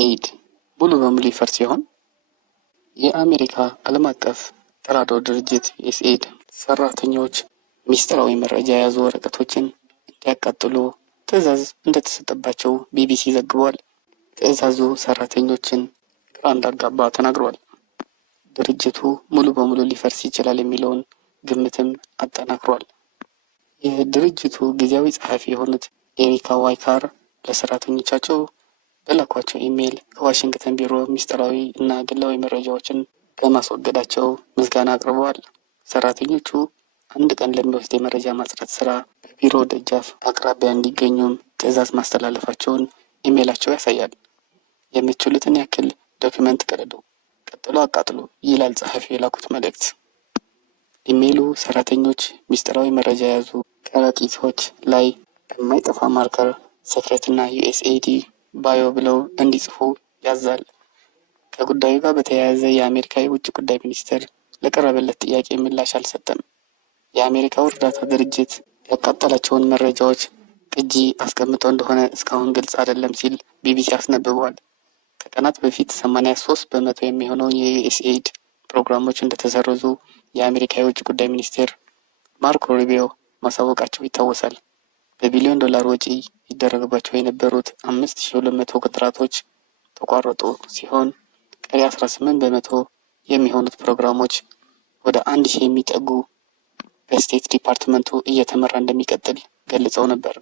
ኤድ ሙሉ በሙሉ ይፈርስ ሲሆን የአሜሪካ ዓለም አቀፍ ተራድኦ ድርጅት ዩኤስኤድ ሰራተኞች ሚስጥራዊ መረጃ የያዙ ወረቀቶችን እንዲያቃጥሉ ትዕዛዝ እንደተሰጠባቸው ቢቢሲ ዘግቧል። ትዕዛዙ ሰራተኞችን ግራ እንዳጋባ ተናግሯል። ድርጅቱ ሙሉ በሙሉ ሊፈርስ ይችላል የሚለውን ግምትም አጠናክሯል። የድርጅቱ ጊዜያዊ ጸሐፊ የሆኑት ኤሪካ ዋይካር ለሰራተኞቻቸው በላኳቸው ኢሜይል ከዋሽንግተን ቢሮ ሚስጥራዊ እና ግላዊ መረጃዎችን በማስወገዳቸው ምስጋና አቅርበዋል። ሰራተኞቹ አንድ ቀን ለሚወስድ የመረጃ ማጽዳት ስራ በቢሮ ደጃፍ አቅራቢያ እንዲገኙም ትዕዛዝ ማስተላለፋቸውን ኢሜይላቸው ያሳያል። የምትችሉትን ያክል ዶክመንት ቅደዱ፣ ቀጥሎ አቃጥሉ ይላል ጸሐፊው የላኩት መልእክት። ኢሜይሉ ሰራተኞች ሚስጥራዊ መረጃ የያዙ ከረጢቶች ላይ በማይጠፋ ማርከር ሴክሬትና ዩኤስኤዲ ባዮ ብለው እንዲጽፉ ያዛል። ከጉዳዩ ጋር በተያያዘ የአሜሪካ የውጭ ጉዳይ ሚኒስቴር ለቀረበለት ጥያቄ ምላሽ አልሰጠም። የአሜሪካው እርዳታ ድርጅት ያቃጠላቸውን መረጃዎች ቅጂ አስቀምጠው እንደሆነ እስካሁን ግልጽ አይደለም ሲል ቢቢሲ አስነብቧል። ከቀናት በፊት 83% የሚሆነውን የዩኤስኤድ ፕሮግራሞች እንደተሰረዙ የአሜሪካ የውጭ ጉዳይ ሚኒስቴር ማርኮ ሩቢዮ ማሳወቃቸው ይታወሳል። በቢሊዮን ዶላር ወጪ ይደረግባቸው የነበሩት 5200 ኮንትራቶች ተቋረጡ ሲሆን ቀሪ 18% የሚሆኑት ፕሮግራሞች ወደ 1000 የሚጠጉ በስቴት ዲፓርትመንቱ እየተመራ እንደሚቀጥል ገልጸው ነበር።